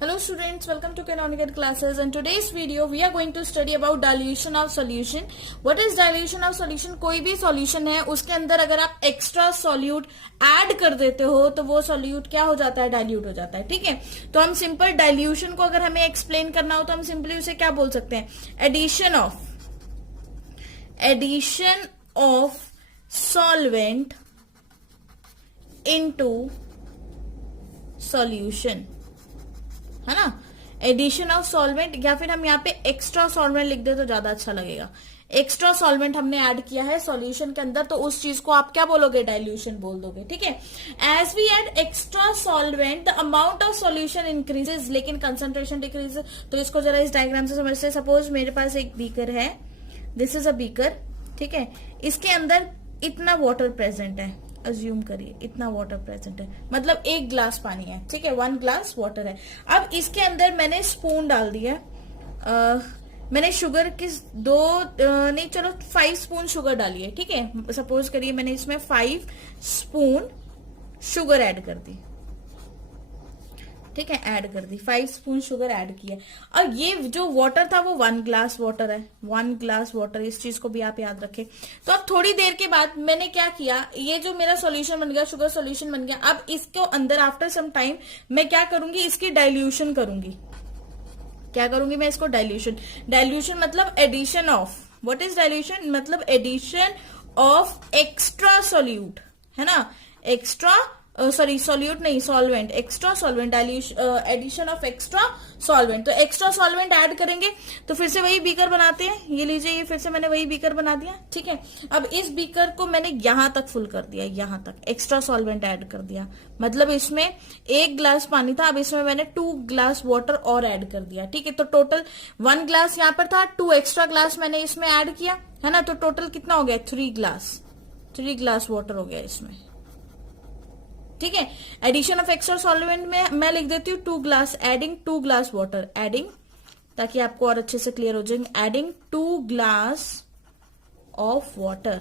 Hello students, welcome to Canonical classes. In today's video we are going to study about dilution of solution. What is dilution of solution? कोई भी solution है उसके अंदर अगर आप extra solute add कर देते हो तो वो solute क्या हो जाता है, dilute हो जाता है. ठीक है, तो हम simple dilution को अगर हमें explain करना हो तो हम simply उसे क्या बोल सकते हैं, addition of solvent into solution, है ना. एडिशन ऑफ सॉल्वेंट, या फिर हम यहाँ पे एक्स्ट्रा सॉल्वेंट लिख दे तो ज्यादा अच्छा लगेगा. एक्स्ट्रा सॉल्वेंट हमने ऐड किया है सॉल्यूशन के अंदर, तो उस चीज को आप क्या बोलोगे, डाइल्यूशन बोल दोगे. ठीक है, as we add extra solvent the amount of solution increases लेकिन कंसंट्रेशन डिक्रीजेस. तो इसको जरा इस डायग्राम से समझते. सपोज मेरे पास एक बीकर है, दिस इज अ बीकर. ठीक है, इसके अंदर इतना वाटर प्रेजेंट है, अज्यूम करिए इतना वाटर प्रेजेंट है, मतलब एक ग्लास पानी है. ठीक है, 1 ग्लास वाटर है. अब इसके अंदर मैंने स्पून डाल दिया, मैंने शुगर की 5 स्पून शुगर डाली है. ठीक है, सपोज करिए मैंने इसमें 5 स्पून शुगर ऐड कर दी. ठीक है, ऐड कर दी, 5 स्पून शुगर ऐड किया. और ये जो वाटर था वो 1 ग्लास वाटर है, 1 ग्लास वाटर. इस चीज को भी आप याद रखें. तो अब थोड़ी देर के बाद मैंने क्या किया, ये जो मेरा सॉल्यूशन बन गया, शुगर सॉल्यूशन बन गया. अब इसको अंदर आफ्टर सम टाइम मैं क्या करूंगी, इसकी डाइल्यूशन करूंगी. क्या करूंगी मैं इसको, डाइल्यूशन मतलब addition of, what is dilution, मतलब एडिशन ऑफ एक्स्ट्रा सॉल्यूट, है ना. एक्स्ट्रा सॉल्यूट नहीं, solvent, extra solvent, addition of extra solvent. तो एक्स्ट्रा सॉल्वेंट ऐड करेंगे तो फिर से वही बीकर बनाते हैं. ये लीजिए, ये फिर से मैंने वही बीकर बना दिया. ठीक है, अब इस बीकर को मैंने यहां तक फुल कर दिया, यहां तक एक्स्ट्रा सॉल्वेंट ऐड कर दिया. मतलब इसमें 1 ग्लास पानी था, अब इसमें मैंने 2 ग्लास वाटर और ऐड कर दिया. ठीक है, तो टोटल 1 ग्लास यहाँ पर था, 2 एक्स्ट्रा ग्लास मैंने इसमें ऐड किया, है ना. तो टोटल कितना हो गया, 3 ग्लास वाटर हो गया इसमें. ठीक है, एडिशन ऑफ एक्स्ट्रा सॉल्वेंट में मैं लिख देती हूँ 2 glass, adding 2 glass water, adding, ताकि आपको और अच्छे से क्लियर हो जाएंगे. Adding 2 glass of water,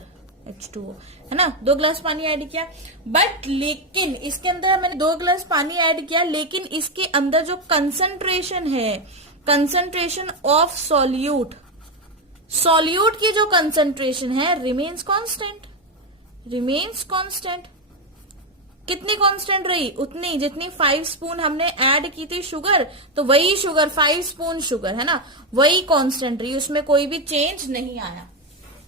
H2O, है ना. 2 ग्लास पानी ऐड किया, बट लेकिन इसके अंदर मैंने 2 ग्लास पानी ऐड किया, लेकिन इसके अंदर जो कंसंट्रेशन है, कंसंट्रेशन ऑफ सॉल्यूट की जो कंसंट्रेशन है रिमेन्स कांस्टेंट. कितनी कांस्टेंट रही, उतनी जितनी 5 स्पून हमने ऐड की थी शुगर, तो वही शुगर 5 स्पून शुगर, है ना, वही कांस्टेंट रही, उसमें कोई भी चेंज नहीं आया.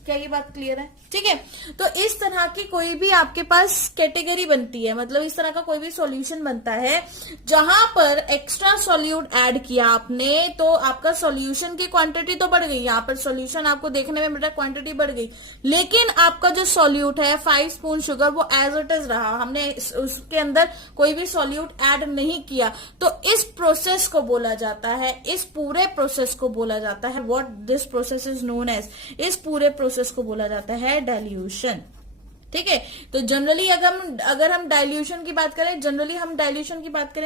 क्या ये बात क्लियर है? ठीक है, तो इस तरह की कोई भी आपके पास कैटेगरी बनती है, मतलब इस तरह का कोई भी सॉल्यूशन बनता है जहां पर एक्स्ट्रा सॉल्यूट ऐड किया आपने, तो आपका सॉल्यूशन की क्वांटिटी तो बढ़ गई. यहाँ पर सॉल्यूशन आपको देखने में मिल रहा है, क्वांटिटी बढ़ गई, लेकिन आपका जो सॉल्यूट है 5 स्पून शुगर वो एज इट इज रहा, हमने उसके अंदर कोई भी सॉल्यूट ऐड नहीं किया. तो इस प्रोसेस को बोला जाता है, इस पूरे प्रोसेस को बोला जाता है, what this process is known as, इस पूरे प्रोसेस को बोला जाता है डाइल्यूशन. ठीक है, तो जनरली अगर हम डाइल्यूशन की बात करें,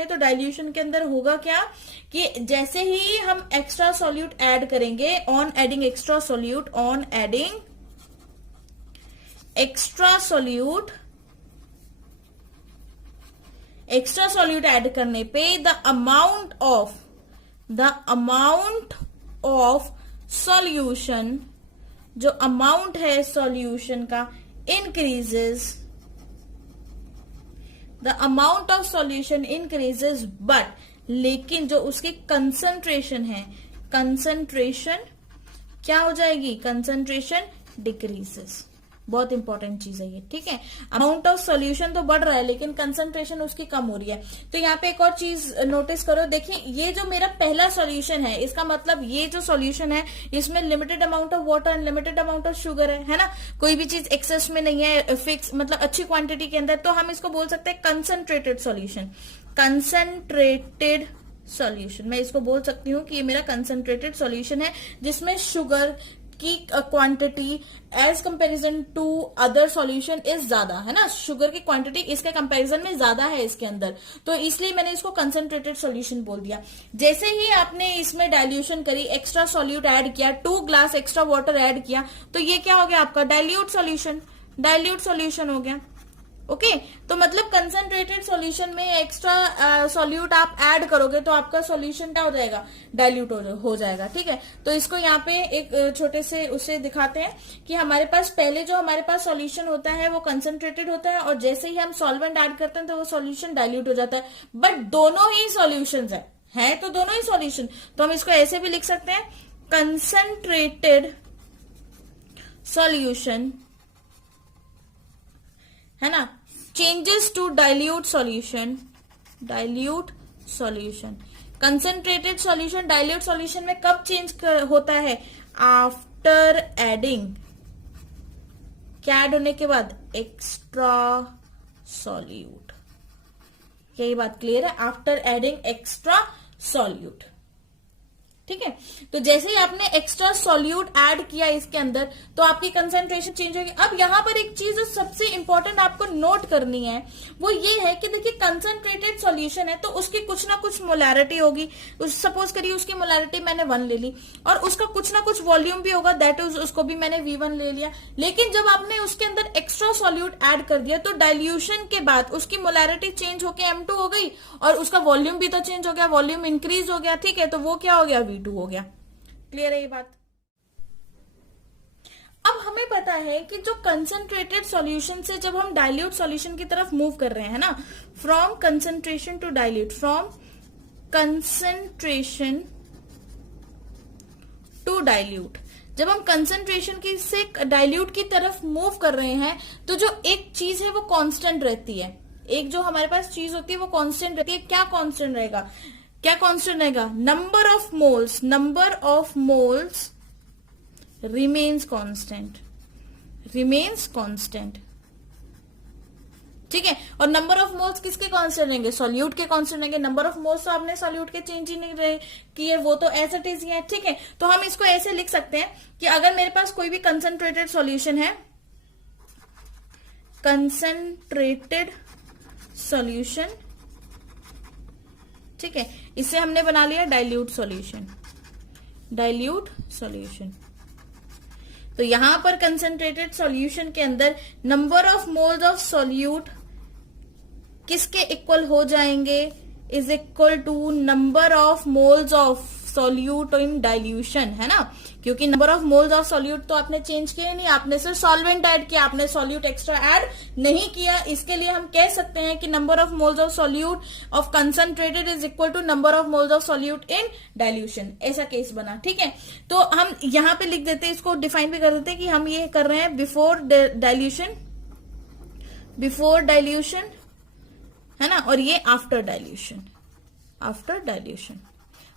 तो डाइल्यूशन के अंदर होगा क्या कि जैसे ही हम एक्स्ट्रा सॉल्यूट ऐड करेंगे, on adding extra solute add करने पे द अमाउंट ऑफ सॉल्यूशन, जो अमाउंट है सॉल्यूशन का, increases, the amount of solution increases, but लेकिन जो उसकी कंसंट्रेशन है, कंसंट्रेशन क्या हो जाएगी, कंसंट्रेशन डिक्रीजेस. बहुत इंपॉर्टेंट चीज है ये. ठीक है, अमाउंट ऑफ सॉल्यूशन तो बढ़ रहा है लेकिन कंसंट्रेशन उसकी कम हो रही है. तो यहाँ पे एक और चीज नोटिस करो, देखिए ये जो मेरा पहला सॉल्यूशन है, इसका मतलब ये जो सॉल्यूशन है इसमें limited amount of water and limited amount of sugar है ना. कोई भी चीज एक्सेस में नहीं है, फिक्स मतलब अच्छी क्वांटिटी के अंदर, तो हम इसको बोल सकते हैं कंसंट्रेटेड सॉल्यूशन. मैं इसको बोल सकती हूँ कि ये मेरा कंसंट्रेटेड सॉल्यूशन है जिसमें शुगर की quantity as comparison to other solution is ज्यादा, है ना. शुगर की क्वांटिटी इसके कंपैरिजन में ज्यादा है इसके अंदर, तो इसलिए मैंने इसको कंसंट्रेटेड सॉल्यूशन बोल दिया. जैसे ही आपने इसमें डाइल्यूशन करी, एक्स्ट्रा सॉल्यूट ऐड किया, 2 ग्लास एक्स्ट्रा वाटर ऐड किया, तो ये क्या हो गया आपका डाइल्यूट सॉल्यूशन हो गया. ओके तो मतलब कंसंट्रेटेड सॉल्यूशन में एक्स्ट्रा सॉल्यूट आप ऐड करोगे तो आपका सॉल्यूशन क्या हो जाएगा, डाइल्यूट हो जाएगा। ठीक है, तो इसको यहाँ पे एक छोटे से उसे दिखाते हैं कि हमारे पास पहले जो हमारे पास सॉल्यूशन होता है वो कंसंट्रेटेड होता है और जैसे ही हम सॉल्वेंट ऐड करते हैं तो वो सॉल्यूशन डाइल्यूट हो जाता है। बट दोनों ही सॉल्यूशन है तो दोनों ही सॉल्यूशन, तो हम इसको ऐसे भी लिख सकते हैं, कंसंट्रेटेड सॉल्यूशन है ना, changes to dilute solution, dilute solution. Concentrated solution dilute solution में कब चेंज होता है, आफ्टर एडिंग, क्या ऐड होने के बाद, एक्स्ट्रा सॉल्यूट। यही बात क्लियर है, आफ्टर एडिंग एक्स्ट्रा सॉल्यूट। ठीक है, तो जैसे ही आपने एक्स्ट्रा सॉल्यूट ऐड किया इसके अंदर तो आपकी कंसंट्रेशन चेंज होगी। अब यहां पर एक चीज जो सबसे इंपॉर्टेंट आपको नोट करनी है वो ये है कि देखिए कंसंट्रेटेड सॉल्यूशन है तो उसकी कुछ ना कुछ मोलैरिटी होगी। सपोज करिए उसकी मोलैरिटी मैंने 1 ले ली और उसका कुछ ना कुछ वॉल्यूम भी होगा, दैट इज उसको भी मैंने V1 ले लिया। लेकिन जब आपने उसके अंदर एक्स्ट्रा सॉल्यूट ऐड कर दिया तो डाइल्यूशन के बाद उसकी मोलैरिटी चेंज होकर M2 हो गई और उसका वॉल्यूम भी तो चेंज हो गया, वॉल्यूम इंक्रीज हो गया। ठीक है, तो वो क्या हो गया, V2 हो गया। क्लियर है ये बात। अब हमें पता है कि जो कंसंट्रेटेड सॉल्यूशन से जब हम डाइल्यूट सॉल्यूशन की तरफ मूव कर रहे हैं ना, from concentration to dilute, from concentration to dilute, जब हम कंसंट्रेशन की से डाइल्यूट की तरफ मूव कर रहे हैं तो जो एक चीज है वो कांस्टेंट रहती है, एक जो हमारे पास चीज होती है वो कांस्टेंट रहती है। क्या कांस्टेंट रहेगा, क्या कांस्टेंट रहेगा, number of moles, number of moles remains constant, remains constant. ठीक है, और नंबर ऑफ मोल्स किसके कांस्टेंट रहेंगे, सॉल्यूट के कांस्टेंट रहेंगे। नंबर ऑफ मोल्स तो आपने सॉल्यूट के चेंज ही नहीं किए, वो तो एज इट इज ही है। ठीक है, तो हम इसको ऐसे लिख सकते हैं कि अगर मेरे पास कोई भी कंसंट्रेटेड सॉल्यूशन है, कंसंट्रेटेड सॉल्यूशन, ठीक है, इसे हमने बना लिया डाइल्यूट सॉल्यूशन, डाइल्यूट सॉल्यूशन। तो यहां पर कंसंट्रेटेड सॉल्यूशन के अंदर number of moles of solute किसके इक्वल हो जाएंगे, is equal to number of moles of solute in dilution, है ना, क्योंकि number of moles of solute तो आपने चेंज किया नहीं, आपने सिर्फ सॉल्वेंट ऐड किया, आपने सॉल्यूट एक्स्ट्रा ऐड नहीं किया। इसके लिए हम कह सकते हैं कि number of moles of solute of concentrated is equal to number of moles of solute in dilution. ऐसा केस बना। ठीक है, तो हम यहां पे लिख देते हैं, इसको डिफाइन भी कर देते हैं कि हम ये कर रहे हैं बिफोर डाइल्यूशन, बिफोर डाइल्यूशन, है ना, और ये आफ्टर डाइल्यूशन, आफ्टर डाइल्यूशन।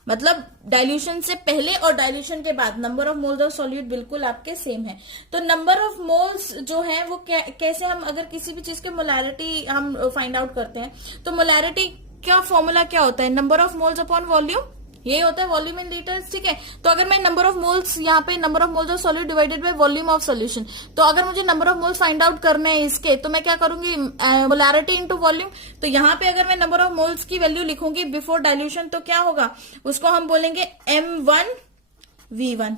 मतलब डाइल्यूशन से पहले और डाइल्यूशन के बाद number of moles of solute बिल्कुल आपके सेम है। तो नंबर ऑफ मोल्स जो है वो कैसे, हम अगर किसी भी चीज के मोलैरिटी हम फाइंड आउट करते हैं तो मोलैरिटी का फॉर्मूला क्या होता है, number of moles upon volume, ये होता है वॉल्यूम इन लीटर्स। ठीक है, तो अगर मैं नंबर ऑफ मोल्स, यहाँ पे number of moles of solute divided by volume of solution, तो अगर मुझे number of moles find out करने हैं इसके, तो मैं क्या करूंगी, मोलैरिटी इनटू वॉल्यूम। तो यहाँ पे अगर मैं नंबर ऑफ मोल्स की वैल्यू लिखूंगी बिफोर डाइल्यूशन तो क्या होगा, उसको हम बोलेंगे M1V1।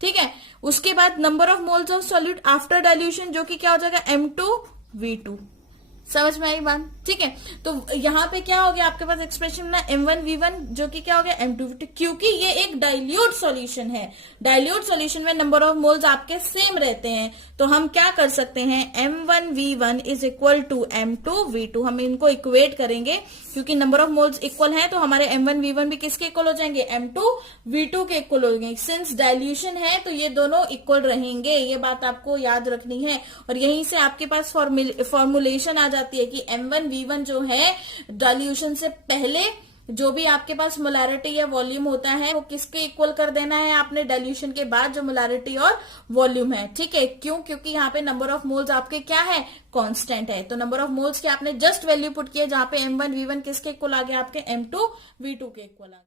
ठीक है, उसके बाद number of moles of solute after dilution जो कि क्या हो जाएगा, M2V2। समझ में आई बात। ठीक है, तो यहां पे क्या हो गया आपके पास एक्सप्रेशन ना, M1V1 जो कि क्या हो गया, M2V2, क्योंकि ये एक डाइल्यूट सॉल्यूशन है। डाइल्यूट सॉल्यूशन में नंबर ऑफ मोल्स आपके सेम रहते हैं, तो हम क्या कर सकते हैं, M1V1 is equal to M2V2। हम इनको इक्वेट करेंगे क्योंकि नंबर ऑफ मोल्स इक्वल है, तो हमारे M1V1 भी किसके इक्वल हो जाएंगे, M2V2 के इक्वल हो जाएंगे। सिंस डाइल्यूशन है तो ये दोनों इक्वल रहेंगे, ये बात आपको याद रखनी है। और यहीं से आपके पास फॉर्मुलेशन आ जाती है कि M1V1 जो है डाइल्यूशन से पहले जो भी आपके पास मोलैरिटी या वॉल्यूम होता है वो किसके इक्वल कर देना है आपने, डाइल्यूशन के बाद जो मोलैरिटी और वॉल्यूम है। ठीक है, क्यों, क्योंकि यहाँ पे नंबर ऑफ मोल्स आपके क्या है, कांस्टेंट है। तो नंबर ऑफ मोल्स के आपने जस्ट वैल्यू पुट किया, जहां पे M1V1 किसके इक्वल आ गया, आपके M2V2 के इक्वल आ गया।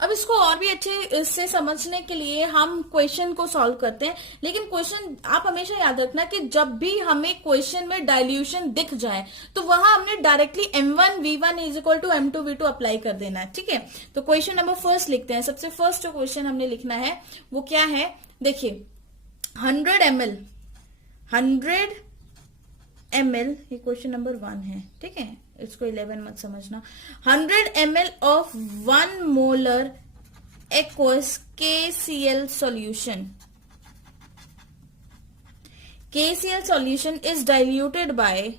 अब इसको और भी अच्छे से समझने के लिए हम क्वेश्चन को सॉल्व करते हैं। लेकिन क्वेश्चन आप हमेशा याद रखना कि जब भी हमें क्वेश्चन में डाइल्यूशन दिख जाए तो वहां हमने directly M1V1 is equal to M2V2 apply कर देना है। ठीक है, तो क्वेश्चन नंबर फर्स्ट लिखते हैं। सबसे फर्स्ट जो क्वेश्चन हमने लिखना है वो क्या है, देखिए 100 ml ml, ये क्वेश्चन नंबर 1 है, ठीक है, इसको 11 मत समझना। 100 ml of 1 molar aqueous KCl solution. KCl solution is diluted by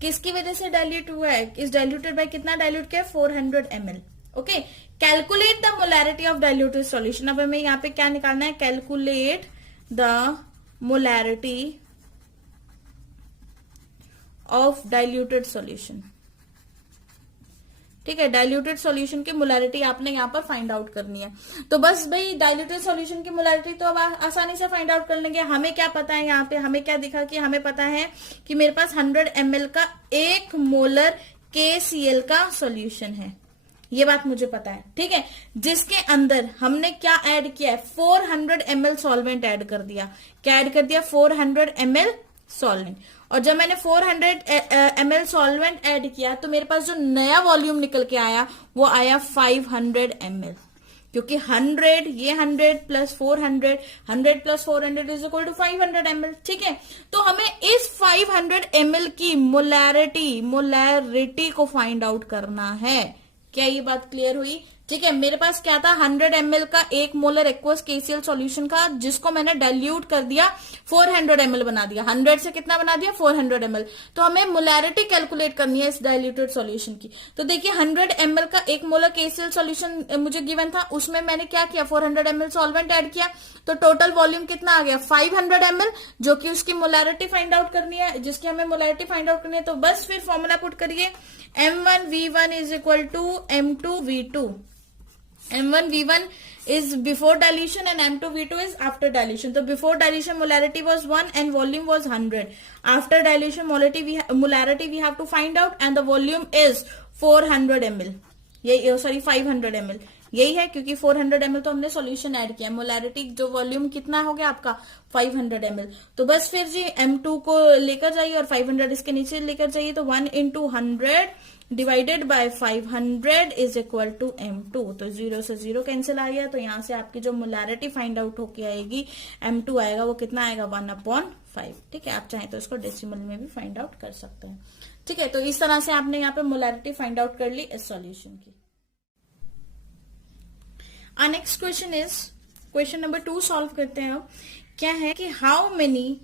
किसकी वजह से डाइल्यूट हुआ है? इज डाइल्यूटेड बाय कितना डाइल्यूट किया? 400 ml। Okay, calculate the molarity of diluted solution. अब हमें यहाँ पे क्या निकालना है? Calculate the molarity of diluted solution. ठीक है, डाइल्यूटेड सॉल्यूशन की मोलैरिटी आपने यहाँ पर फाइंड आउट करनी है। तो बस भाई डाइल्यूटेड सॉल्यूशन की मोलैरिटी तो अब आसानी से फाइंड आउट कर लेंगे। हमें क्या पता है, यहाँ पे हमें क्या दिखा कि हमें पता है कि मेरे पास 100 ml का 1 मोलर KCl का सॉल्यूशन है, ये बात मुझे पता है। ठीक है, जिसके अंदर हमने क्या ऐड किया है? 400 ml सॉल्वेंट ऐड कर दिया। क्या ऐड कर दिया? 400 ml सॉल्वेंट। और जब मैंने 400 ml सॉल्वेंट ऐड किया तो मेरे पास जो नया वॉल्यूम निकल के आया वो आया 500 ml, क्योंकि 100 ये 100 plus 400, 100 plus 400 is equal to 500 ml। ठीक है, तो हमें इस 500 ml की मोलैरिटी को फाइंड आउट करना है। क्या ये बात क्लियर हुई? ठीक है, मेरे पास क्या था? 100 ml का 1 मोलर एक्वस KCl सॉल्यूशन का, जिसको मैंने डाइल्यूट कर दिया, 400 ml बना दिया। 100 से कितना बना दिया? 400 ml। तो हमें मोलैरिटी कैलकुलेट करनी है इस डाइल्यूटेड सॉल्यूशन की। तो देखिए 100 ml का 1 मोलर KCl सॉल्यूशन मुझे गिवन था, उसमें मैंने क्या किया? 400 ml सॉल्वेंट ऐड किया, तो टोटल वॉल्यूम कितना आ गया? 500 ml, जो कि उसकी मोलैरिटी फाइंड आउट करनी है, जिसकी हमें मोलैरिटी फाइंड आउट करनी है। तो बस फिर फॉर्मूला पुट करिए, M1V1 is equal to M2V2। M1V1 is before dilution and M2V2 is after dilution. So before dilution molarity was 1 and volume was 100. After dilution molarity we have to find out and the volume is 400 ml. ये sorry 500 ml यही है, क्योंकि 400 ml तो हमने solution add किया। Molarity जो volume कितना हो गया आपका? 500 ml। तो बस फिर जी M2 को लेकर जाइए और 500 इसके नीचे लेकर जाइए, तो 1 into 100 divided by 500 is equal to M2। तो 0 से 0 कैंसिल आ गया, तो यहां से आपकी जो मोलैरिटी फाइंड आउट होके आएगी M2 आएगा, वो कितना आएगा? 1/5। ठीक है, आप चाहें तो इसको डेसिमल में भी फाइंड आउट कर सकते हैं। ठीक है, तो इस तरह से आपने यहाँ पे मोलैरिटी फाइंड आउट कर ली इस सॉल्यूशन की। Next question is question number 2 solve करते हैं। अब क्या है कि how many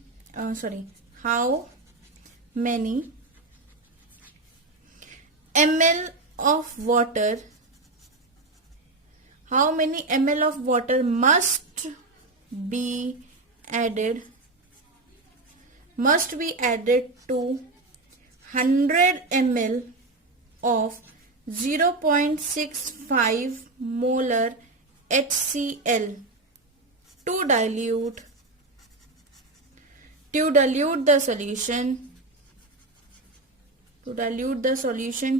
ml of water must be added to 100 ml of 0.65 molar HCl to dilute the solution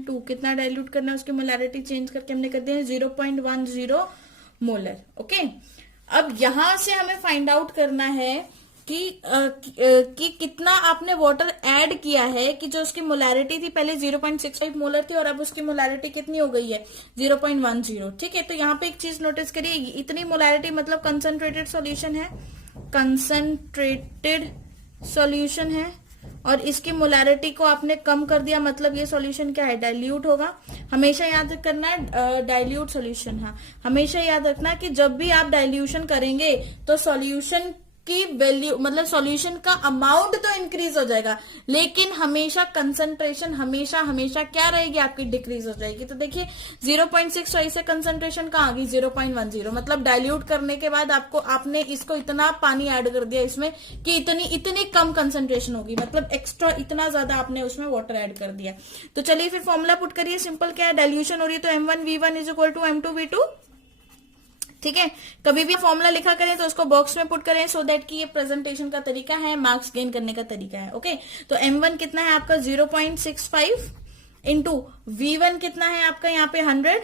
to कितना डाइल्यूट करना है? उसकी मोलैरिटी चेंज करके हमने कर दिया 0.10 मोलर। ओके, अब यहां से हमें फाइंड आउट करना है कि कितना आपने वाटर ऐड किया है, कि जो उसकी मोलैरिटी थी पहले 0.65 मोलर थी और अब उसकी मोलैरिटी कितनी हो गई है? 0.10। ठीक है, तो यहाँ पे एक चीज नोटिस करिए, इतनी मोलैरिटी मतलब कंसंट्रेटेड सॉल्यूशन है, और इसकी मोलैरिटी को आपने कम कर दिया, मतलब ये सॉल्यूशन क्या है? डाइल्यूट होगा। हमेशा याद करना है डाइल्यूट सॉल्यूशन है। हमेशा याद रखना कि जब भी आप डाइल्यूशन करेंगे तो सॉल्यूशन की वैल्यू मतलब सॉल्यूशन का अमाउंट तो इंक्रीज हो जाएगा, लेकिन हमेशा कंसंट्रेशन हमेशा क्या रहेगी? आपकी डिक्रीज हो जाएगी। तो देखिए 0.6 से कंसंट्रेशन कहाँ आ गई? 0.10। मतलब डाइल्यूट करने के बाद आपने इसको इतना पानी ऐड कर दिया इसमें कि इतनी कम कंसंट्रेशन होगी, मतलब एक्स्ट्रा इतना ज्यादा आपने उसमें वाटर ऐड कर दिया। तो चलिए फिर फॉर्मूला पुट करिए। सिंपल क्या है? डाइल्यूशन हो रही है तो M1V1 is equal to M2V2। ठीक है, कभी भी फॉर्मूला लिखा करें तो उसको बॉक्स में पुट करें, सो दैट कि ये प्रेजेंटेशन का तरीका है, मार्क्स गेन करने का तरीका है। ओके, तो M1 कितना है आपका? 0.65 इंटू V1 कितना है आपका यहाँ पे? 100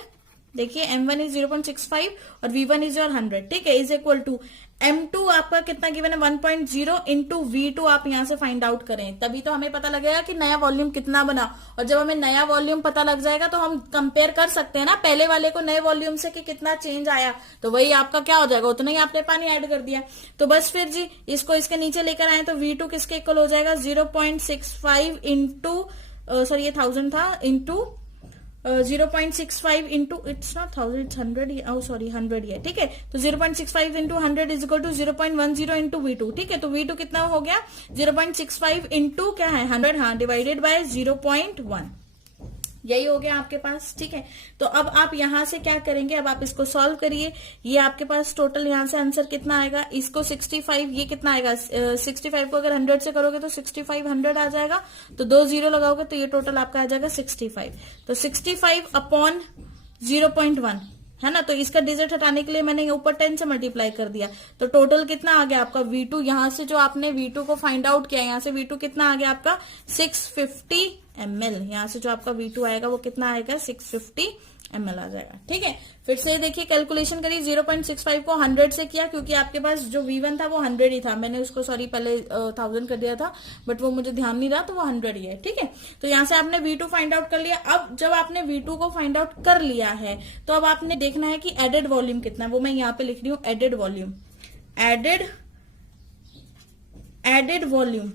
देखिए M1 इज 0.65 और V1 इज योर 100, ठीक है, इज इक्वल टू M2 आपका कितना गिवन है 1.0 इंटू V2 आप यहां से फाइंड आउट करें, तभी तो हमें पता लगेगा कि नया वॉल्यूम कितना बना। और जब हमें नया वॉल्यूम पता लग जाएगा तो हम कंपेयर कर सकते हैं ना पहले वाले को नए वॉल्यूम से कि कितना चेंज आया, तो वही आपका क्या हो जाएगा, उतना ही आपने पानी ऐड कर दिया। तो बस फिर जी इसको इसके नीचे लेकर आए तो V2 किसके इक्वल हो जाएगा 0.65 इंटू सॉरी ये 1000 था into 0.65 into it's not 1000 it's 100 sorry 100 है, ठीक है। तो 0.65 into 100 is equal to 0.10 into V2, ठीक है। तो V2 कितना हो गया 0.65 इंटू क्या है 100, हाँ, डिवाइडेड बाय 0.1, यही हो गया आपके पास, ठीक है। तो अब आप यहां से क्या करेंगे, अब आप इसको सॉल्व करिए। ये आपके पास टोटल यहां से आंसर कितना आएगा, इसको 65, ये कितना आएगा 65 को अगर 100 से करोगे तो 65 100 आ जाएगा, तो 2 0 लगाओगे तो ये टोटल आपका आ जाएगा 65। तो 65 अपॉन 0.1 है ना, तो इसका डिजिट हटाने के लिए मैंने ऊपर 10 से मल्टीप्लाई कर दिया, तो टोटल कितना आ गया आपका V2, यहां से जो आपने V2 को फाइंड आउट किया, यहां से V2 कितना आ गया आपका 650 ml, यहां से जो आपका V2 आएगा वो कितना आएगा 650 ml आ जाएगा, ठीक है। फिर से देखिए कैलकुलेशन करिए, 0.65 को 100 से किया क्योंकि आपके पास जो V1 था वो 100 ही था, मैंने उसको सॉरी पहले 1000 कर दिया था बट वो मुझे ध्यान नहीं रहा, तो वो 100 ही है, ठीक है। तो यहां से आपने V2 फाइंड आउट कर लिया। अब जब आपने V2 को फाइंड आउट कर लिया है तो अब आपने देखना है कि एडेड वॉल्यूम कितना है, वो मैं यहाँ पे लिख रही हूँ added volume, added volume.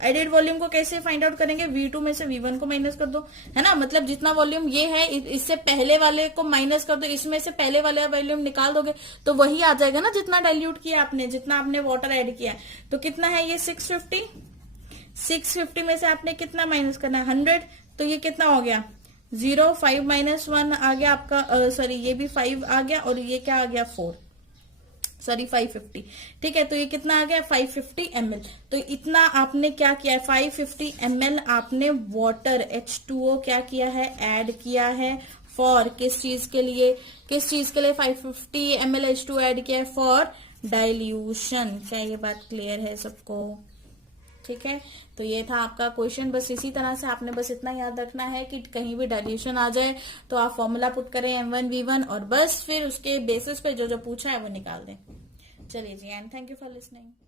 Added volume को कैसे फाइंड आउट करेंगे, V2 में से V1 को माइनस कर दो, है ना, मतलब जितना वॉल्यूम ये है इससे पहले वाले को माइनस कर दो, इसमें से पहले वाले वॉल्यूम निकाल दोगे तो वही आ जाएगा ना जितना डाइल्यूट किया आपने, जितना आपने वाटर ऐड किया। तो कितना है ये 650 में से आपने कितना माइनस करना है 100, तो ये कितना हो गया 0, 5 माइनस 1 आ गया आपका, सॉरी ये भी 5 आ गया और ये क्या आ गया 4, सॉरी 550, ठीक है। तो ये कितना आ गया 550 ml। तो इतना आपने क्या किया है 550 ml आपने वाटर H2O क्या किया है ऐड किया है, फॉर किस चीज के लिए 550 ml H2O ऐड किया है फॉर डाइल्यूशन। क्या ये बात क्लियर है सबको, ठीक है। तो ये था आपका क्वेश्चन, बस इसी तरह से आपने बस इतना याद रखना है कि कहीं भी डाइल्यूशन आ जाए तो आप फॉर्मूला पुट करें M1 V1 और बस फिर उसके बेसिस पे जो जो पूछा है वो निकाल दें। चलिए जी, and thank you for listening.